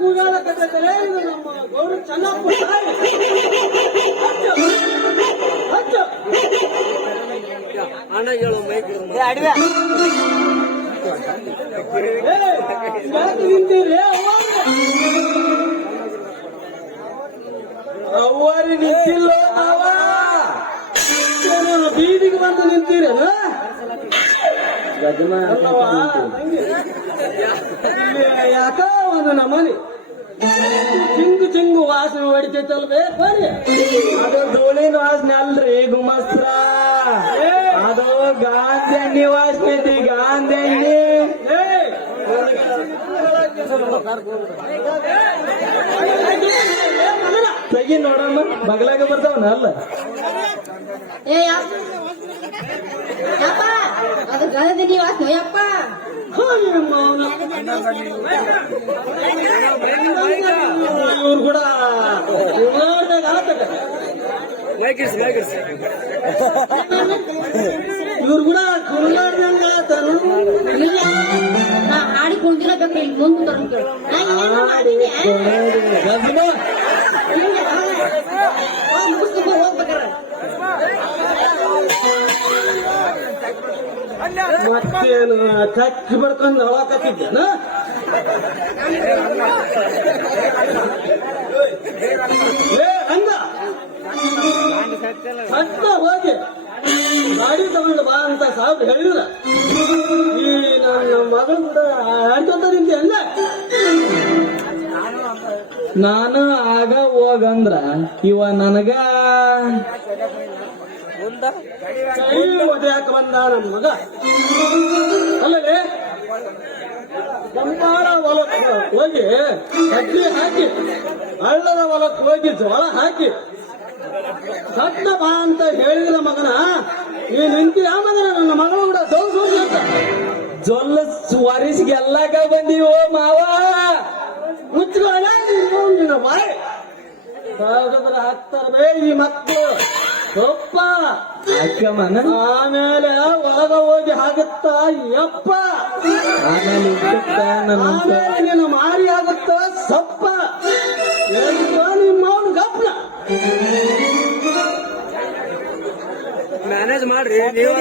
ಕೂಗಾಡಕತ್ತಲೇ ಇದು ನಮ್ಮ ಗೌಡ ಚೆನ್ನಪ್ಪ ನಿಂತೀರಿ ಅವ್ವಾರಿ ನಿಂತಿಲ್ಲ ನಾವ ಬೀದಿಗೆ ಬಂದು ನಿಂತೀರೇನ ಯಾಕ ಒಂದು ನಮನಿ ಚಿಂಗು ವಾಸನೆ ಹೊಡಿತೈತಲ್ವೇ ಬರ್ರಿ ಅದು ಧೂಳಿನ ವಾಸನೆ ಅಲ್ರಿ ಗುಮಸ್ತ್ರ ಅದು ಗಾಂಧಿ ಎಣ್ಣೆ ವಾಸನೆ ಐತಿ ಗಾಂಧಿ ಎಣ್ಣೆ ತೆಗಿ ನೋಡಮ್ಮ ಬಗಲಾಗ ಬರ್ತಾವನ ಅಲ್ಲ ಅದು ಗದದ ನಿವಾಸ ಯಪ್ಪ ಇವ್ರು ಕೂಡ ಇವ್ರು ಕೂಡ ಕುರುನಾಡ್ದಂಗ ಆತನು ನಾ ಆಡಿಕೊಂಡಿರಬೇಕು ಈಗ ಮುಂದೆ ತಗೊಂಡು ಮುಗಿಸ್ಕೊಂಡು ಹೋಗ್ಬೇಕಾರ ಮತ್ತೇನು ಚಚ್ಚಿ ಬಡ್ಕೊಂಡು ಅಳಕತ್ತಿದ್ದೇನ ಹಂಗ ಸತ್ತ ಹೋಗಿ ಗಾಡಿ ತಗೊಂಡು ಬಾ ಅಂತ ಸಾವ್ರು ಹೇಳಿದ್ರ ಈ ನನ್ನ ಮಗಳು ಕೂಡ ಆಡ್ಕೊಂತ ನಿಂತೆ ಅಲ್ಲ ನಾನು ಆಗ ಹೋಗಂದ್ರ ಇವ ನನಗ ಒದ್ಯಾಕ ಬಂದ ನಮ್ಮ ಮಗ ಅಲ್ಲೇ ಬಂಗಾರ ಹೊಲಕ್ಕೆ ಹೋಗಿ ಅಕ್ಕಿ ಹಾಕಿ ಹಳ್ಳದ ಹೊಲಕ್ಕೆ ಹೋಗಿ ಜೋಳ ಹಾಕಿ ಸತ್ತ ಬಾ ಅಂತ ಹೇಳಿದ್ರ ಮಗನ ಈ ನಿಂತಿ ಆ ಮಗನ ನನ್ನ ಮಗಳು ಕೂಡ ಸೋಗಿ ಅಂತ ಜೊಲ್ಲ ವರಿಸ್ ಗೆಲ್ಲಾಕ ಬಂದೀವೋ ಮಾವ ಮುಚ್ಚುಗಳ ನಿನ್ನ ಬಾಯಿ ಹಾಗಾದ್ರೆ ಹಾಕ್ತಾರೇ ಈ ಮಕ್ಕಳು ಒಪ್ಪ ಅಕ್ಕಮ್ಮನ ಆಮೇಲೆ ಒಳಗ ಹೋಗಿ ಹಾಗುತ್ತ ಯಪ್ಪ ಆಮೇಲೆ ಆಮೇಲೆ ನಿನ್ನ ಮಾರಿ ಆಗುತ್ತ ಸಪ್ಪ ನಿಮ್ಮ ಅವನು ಗಪ್ನ ಮ್ಯಾನೇಜ್ ಮಾಡ್ರಿ ನೀವು